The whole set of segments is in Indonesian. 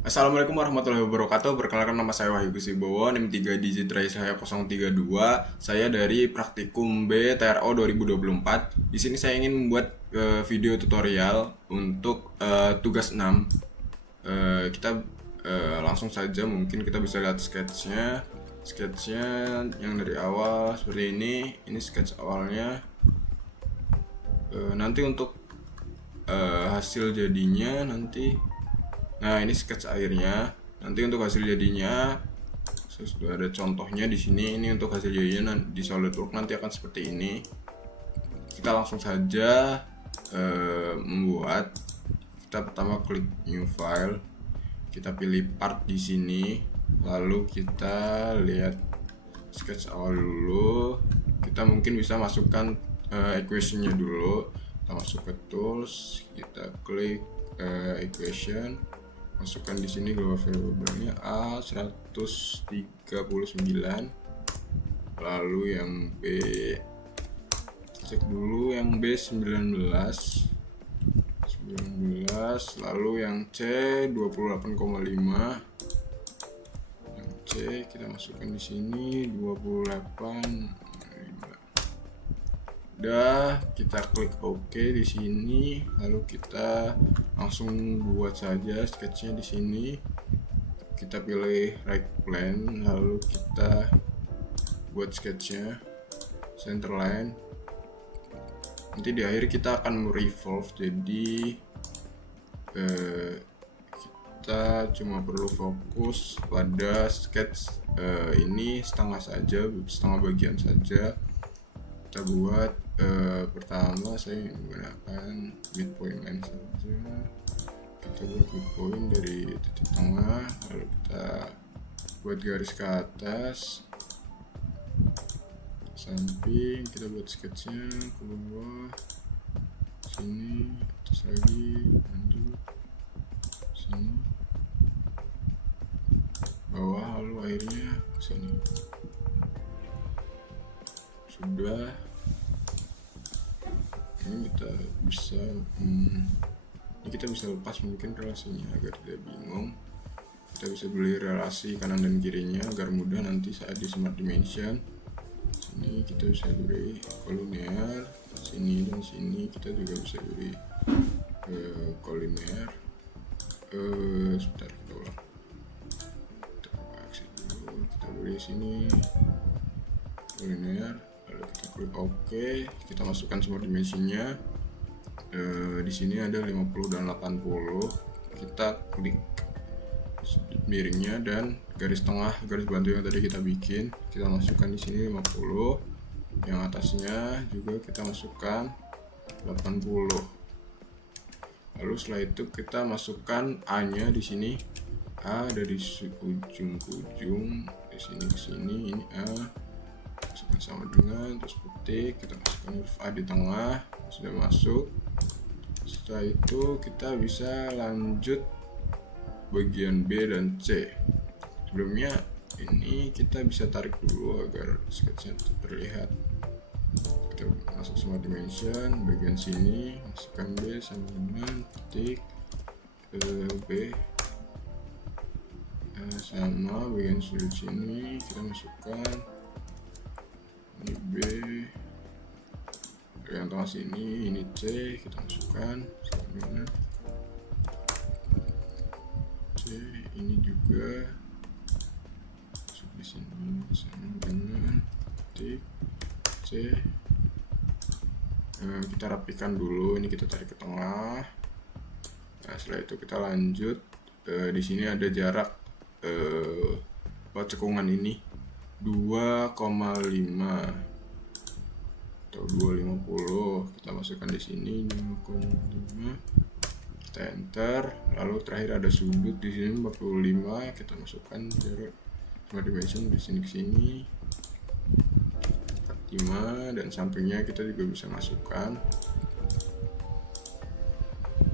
Assalamualaikum warahmatullahi wabarakatuh. Perkenalkan, nama saya Wahyu Gusibowo, NIM 3 digit terakhir saya 032. Saya dari Praktikum B TRO 2024. Di sini saya ingin membuat video tutorial untuk tugas 6. Kita langsung saja, mungkin kita bisa lihat sketsnya. Sketsnya yang dari awal seperti ini. Ini sketch awalnya. Nanti untuk hasil jadinya nanti. Nah, ini sketch akhirnya. Nanti untuk hasil jadinya sudah ada contohnya di sini. Ini untuk hasil jadinya di SolidWorks nanti akan seperti ini. Kita langsung saja membuat. Kita pertama klik new file. Kita pilih part di sini. Lalu kita lihat sketch awal dulu. Kita mungkin bisa masukkan equation-nya dulu. Kita masuk ke tools, kita klik equation, masukkan di sini global variable-nya A139, lalu yang B, cek dulu yang B 19, lalu yang C 28,5, yang C kita masukkan di sini 28. Udah, kita klik OK di sini, lalu kita langsung buat saja sketchnya di sini. Kita pilih right plane, lalu kita buat sketchnya center line. Nanti di akhir kita akan revolve, jadi kita cuma perlu fokus pada sketch ini setengah saja, setengah bagian saja. Kita buat pertama saya menggunakan midpoint line saja. Kita buat midpoint dari titik tengah, lalu kita buat garis ke atas, samping, kita buat sketchnya ke bawah, sini, atas lagi, lanjut, sini, bawah, lalu akhirnya ke sini. Sudah, ini kita bisa lepas mungkin relasinya agar tidak bingung. Kita bisa beli relasi kanan dan kirinya agar mudah nanti saat di smart dimension. Sini kita bisa beri kolinear, sini dan sini kita juga bisa beri kolinear. Sebentar, kita ulang. Kita beri sini kolinear. Lalu kita klik OK, kita masukkan semua dimensinya. Di sini ada 50 dan 80. Kita klik miringnya dan garis tengah, garis bantu yang tadi kita bikin, kita masukkan di sini 50. Yang atasnya juga kita masukkan 80. Lalu setelah itu kita masukkan A-nya di sini. A dari ujung ke ujung, di sini ke sini, ini A. Masukkan sama dengan, terus petik, kita masukkan huruf A di tengah, sudah masuk. Setelah itu kita bisa lanjut bagian B dan C. Sebelumnya ini kita bisa tarik dulu agar sketchnya terlihat. Kita masuk semua dimension, bagian sini masukkan B sama dengan petik B, sama bagian sudut sini kita masukkan ini B, yang tengah sini ini C, kita masukkan sama C, ini juga masuk di sini sama dengan titik C. Kita rapikan dulu, ini kita tarik ke tengah. Nah, setelah itu kita lanjut. Di sini ada jarak cekungan ini 2,5 atau 250. Kita masukkan di sini 2,5. Kita enter, lalu terakhir ada sudut di sini 45. Kita masukkan jarak sama dimension di sini ke sini 45, dan sampingnya kita juga bisa masukkan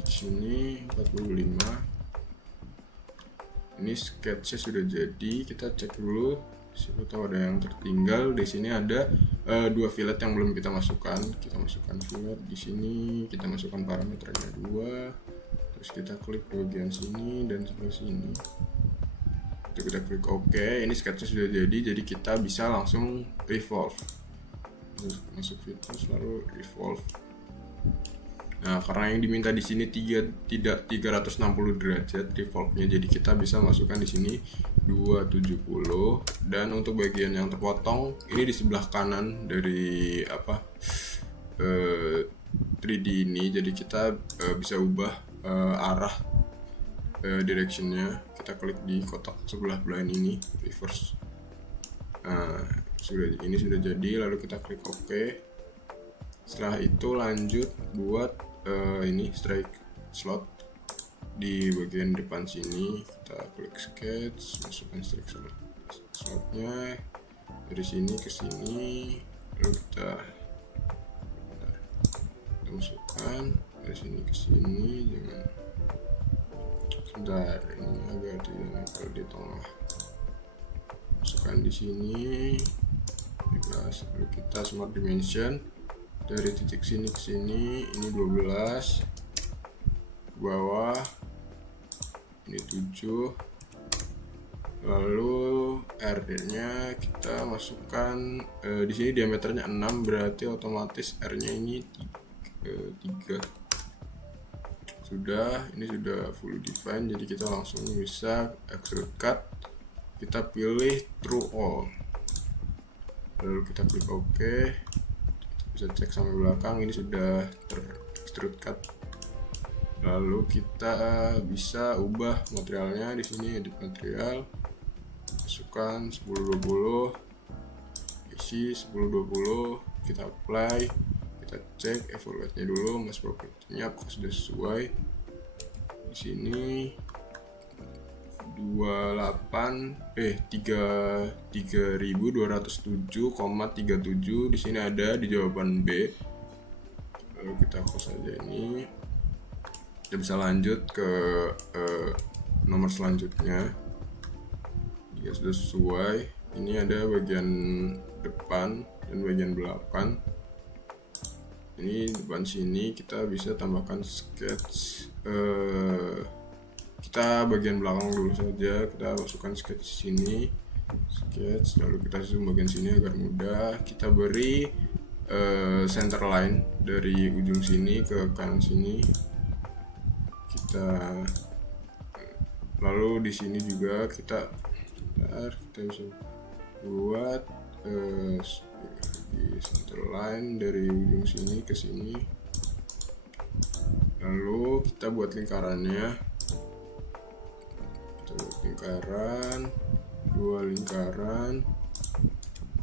di sini 45. Ini sketchnya sudah jadi, kita cek dulu siapa tahu ada yang tertinggal. Di sini ada dua fillet yang belum kita masukkan. Kita masukkan fillet di sini, kita masukkan parameternya 2, terus kita klik bagian sini dan sebelah sini. Itu kita klik OK. Ini sketchnya sudah jadi kita bisa langsung revolve. Masuk fitur lalu revolve. Nah, karena yang diminta di sini tidak 360 derajat revolve-nya, jadi kita bisa masukkan di sini 270. Dan untuk bagian yang terpotong ini di sebelah kanan dari 3D ini, jadi kita bisa ubah arah directionnya. Kita klik di kotak sebelah belahan ini, reverse. Nah, ini sudah jadi, lalu kita klik OK. Setelah itu lanjut buat ini strike slot di bagian depan sini. Kita klik sketch, masukkan strike slotnya dari sini ke sini, lalu kita masukkan dari sini ke sini. Jangan sebentar, ini agak tidak nempel di tengah. Masukkan di sini 13, lalu kita smart dimension dari titik sini ke sini, ini 12 ke bawah, ini 7, lalu R nya kita masukkan di sini diameternya 6, berarti otomatis R nya ini 3. Ini sudah full define, jadi kita langsung bisa extrude cut. Kita pilih true all, lalu kita klik OK. Bisa cek sampai belakang, ini sudah ter-extrude cut. Lalu kita bisa ubah materialnya di sini, edit material, masukkan 1020, isi 1020, kita apply, kita cek evaluate-nya dulu, mass property-nya apakah sudah sesuai. Di sini 3207,37. Di sini ada di jawaban B. Lalu kita close saja ini. Kita bisa lanjut ke nomor selanjutnya. Jika sudah sesuai, ini ada bagian depan dan bagian belakang. Ini depan sini kita bisa tambahkan sketch. Kita bagian belakang dulu saja, kita masukkan sketch sini, sketch, lalu kita zoom bagian sini agar mudah. Kita beri center line dari ujung sini ke kanan sini. Lalu di sini juga kita bisa buat di center line dari ujung sini ke sini. Lalu kita buat lingkarannya. Dua lingkaran.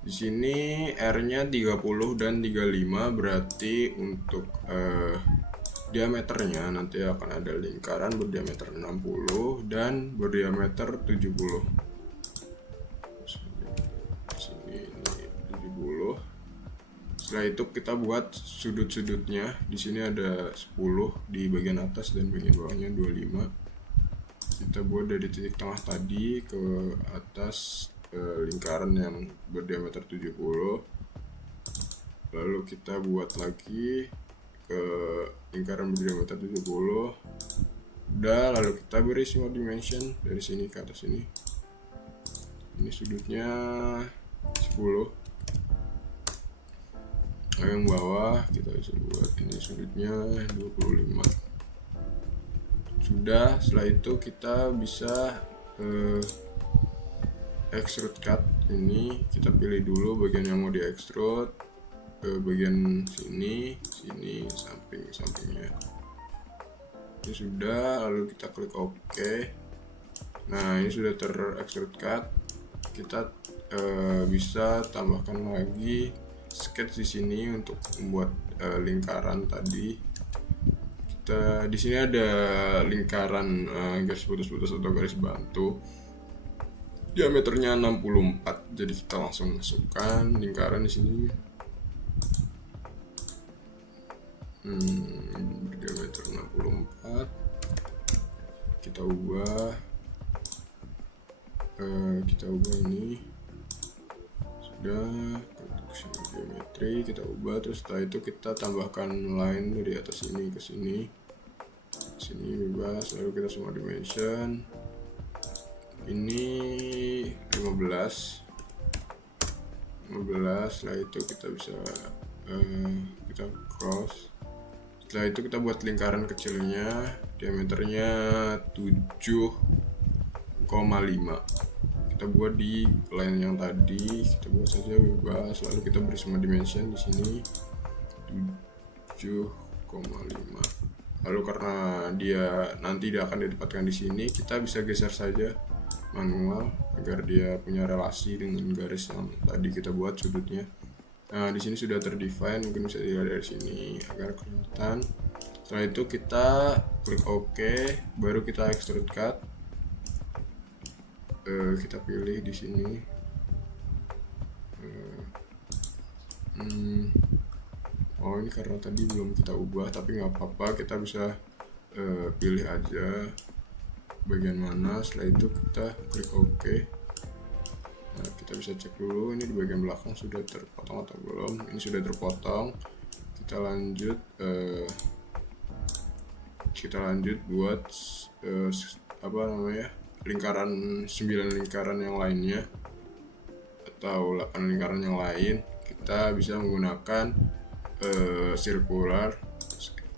Di sini R-nya 30 dan 35, berarti untuk diameternya nanti akan ada lingkaran berdiameter 60 dan berdiameter 70. Sini ini 70. Setelah itu kita buat sudut-sudutnya. Di sini ada 10 di bagian atas dan bagian bawahnya 25. Kita buat dari titik tengah tadi ke atas lingkaran yang berdiameter 70. Lalu kita buat lagi ke lingkaran berdiameter 70. Udah, lalu kita beri semua dimension dari sini ke atas ini. Ini sudutnya 10. Nah, yang bawah kita bisa buat ini sudutnya 25. Sudah, setelah itu kita bisa extrude cut. Ini kita pilih dulu bagian yang mau di extrude, bagian sini, sampingnya. Ini sudah, lalu kita klik OK. Nah, ini sudah ter-extrude cut. Kita bisa tambahkan lagi sketch di sini untuk membuat lingkaran tadi. Di sini ada lingkaran garis putus-putus atau garis bantu. Diameternya 64. Jadi kita langsung masukkan lingkaran di sini. Berdiameter 64. Kita ubah ini. Sudah, geometri kita ubah, terus setelah itu kita tambahkan line dari atas ini ke sini Sini bebas, lalu kita semua dimension. Ini 15. Setelah itu kita bisa kita cross. Setelah itu kita buat lingkaran kecilnya, diameternya 7,5. Kita buat di line yang tadi, kita buat saja bebas, lalu kita beri semua dimension di sini 7,5. Lalu karena nanti dia akan ditempatkan di sini, kita bisa geser saja manual agar dia punya relasi dengan garis yang tadi kita buat sudutnya. Nah, di sini sudah terdefine, mungkin bisa dilihat dari sini agar kelihatan. Setelah itu kita klik OK, baru kita extrude cut. Kita pilih di sini. Oh, ini karena tadi belum kita ubah, tapi nggak apa-apa, kita bisa pilih aja bagian mana. Setelah itu kita klik OK. Nah, kita bisa cek dulu ini di bagian belakang sudah terpotong atau belum. Ini sudah terpotong. Kita lanjut buat lingkaran 9 lingkaran yang lainnya atau 8 lingkaran yang lain. Kita bisa menggunakan circular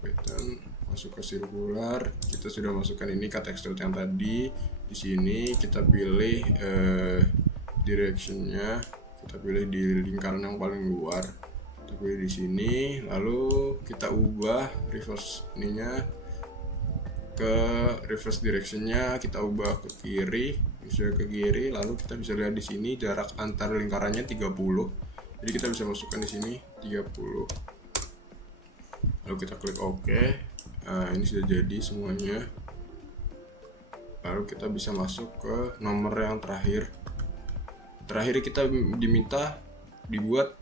pattern. Masuk ke circular, kita sudah masukkan ini cut extrude yang tadi. Di sini kita pilih directionnya, kita pilih di lingkaran yang paling luar, kita pilih di sini, lalu kita ubah reverse ininya ke reverse directionnya, kita ubah ke kiri, bisa ke kiri, lalu kita bisa lihat di sini jarak antar lingkarannya 30. Jadi kita bisa masukkan di sini 30. Lalu kita klik OK. Nah, ini sudah jadi semuanya. Lalu kita bisa masuk ke nomor yang terakhir. Terakhir kita diminta dibuat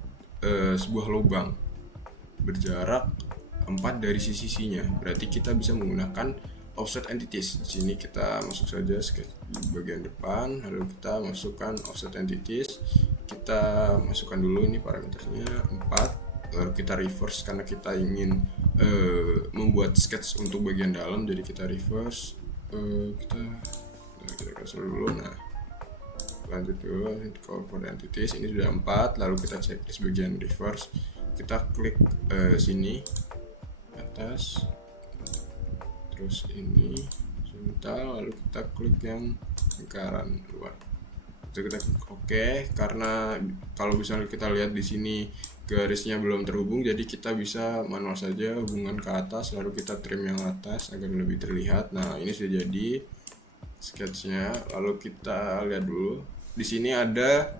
sebuah lubang berjarak 4 dari sisi-sisinya. Berarti kita bisa menggunakan offset entities. Di sini kita masuk saja sketch di bagian depan, lalu kita masukkan offset entities. Kita masukkan dulu ini parameternya 4, lalu kita reverse karena kita ingin membuat sketch untuk bagian dalam, jadi kita reverse. Kita cancel dulu. Nah, lanjut dulu cover entities, ini sudah 4, lalu kita checklist bagian reverse, kita klik sini atas, terus ini horizontal, lalu kita klik yang lingkaran luar, itu kita klik OK. Karena kalau misalnya kita lihat di sini garisnya belum terhubung, jadi kita bisa manual saja hubungan ke atas, lalu kita trim yang atas agar lebih terlihat. Nah, ini sudah jadi sketchnya. Lalu kita lihat dulu, di sini ada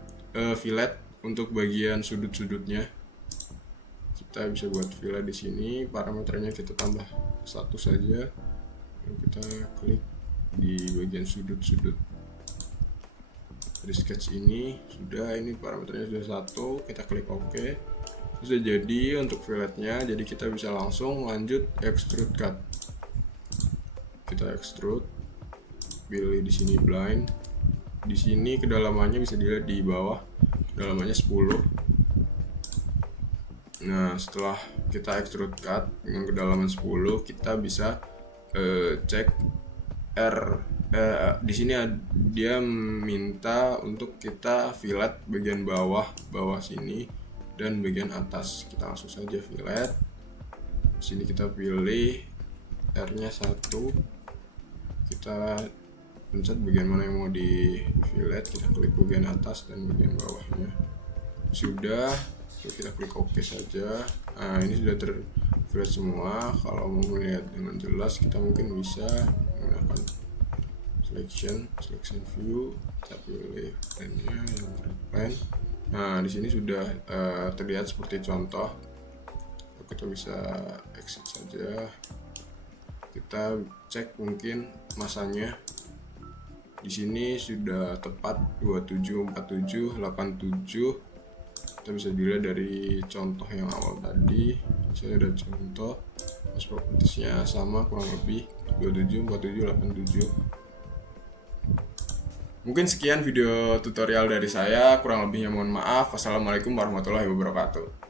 fillet untuk bagian sudut-sudutnya. Kita bisa buat fillet di sini, parameternya kita tambah 1 saja, lalu kita klik di bagian sudut-sudut. Di sketch ini sudah, ini parameternya sudah 1, kita klik OK. Sudah jadi untuk filletnya, jadi kita bisa langsung lanjut extrude cut. Kita extrude, pilih di sini blind. Di sini kedalamannya bisa dilihat di bawah, kedalamannya 10. Nah, setelah kita extrude cut dengan kedalaman 10, kita bisa cek di sini dia minta untuk kita fillet bagian bawah sini dan bagian atas. Kita langsung saja fillet. Di sini kita pilih R-nya 1. Kita pencet bagian mana yang mau di fillet, kita klik bagian atas dan bagian bawahnya. Sudah, kita klik OK saja. Nah, ini sudah terfillet semua. Kalau mau melihat dengan jelas, kita mungkin bisa menggunakan selection view, kita pilih plane-nya yang plane. Nah, di sini sudah terlihat seperti contoh. Kita bisa exit saja. Kita cek mungkin masanya. Di sini sudah tepat 27, 47, 87. Kita bisa dilihat dari contoh yang awal tadi. Saya ada contoh propertiesnya sama kurang lebih 27, 47, 87. Mungkin sekian video tutorial dari saya, kurang lebihnya mohon maaf. Wassalamualaikum warahmatullahi wabarakatuh.